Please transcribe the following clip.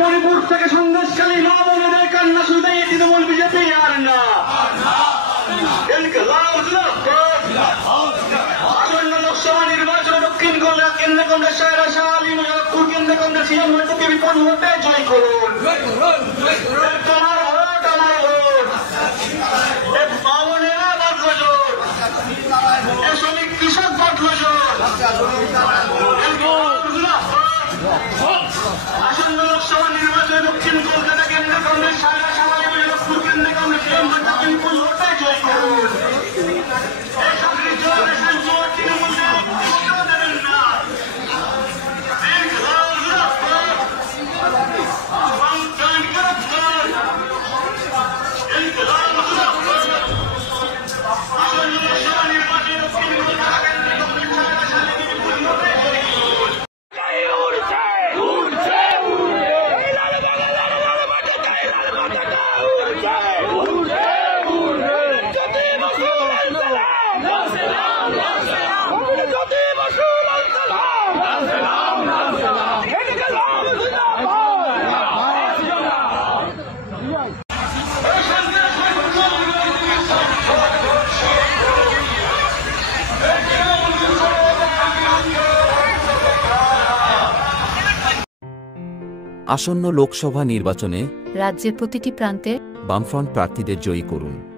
মণিপুর থেকে সন্দেশখালী মা বোনেদের কান্না শুনতে এই তৃণমূল বিজেপি আর না। আসন্ন লোকসভা নির্বাচনে দক্ষিণ কলকাতা কেন্দ্রে কংগ্রেস মুজাফরপুর কেন্দ্রে কংগ্রেস সিএম বিপুল ভোটে জয় করুন। তোমার ভোট আমার ভোট, মা বোনেরা বাঁধল জোর, শ্রমিক কৃষক বাঁধল জোর। আসন্ন লোকসভা নির্বাচনে দক্ষিণ কলকাতা কেন্দ্রে কংগ্রেস মুজাফরপুর কেন্দ্রে কংগ্রেস সিএম বিপুল ভোটে জয় করুন। আসন্ন লোকসভা নির্বাচনে রাজ্যের প্রতিটি প্রান্তে বামফ্রন্ট প্রার্থীদের জয়ী করুন।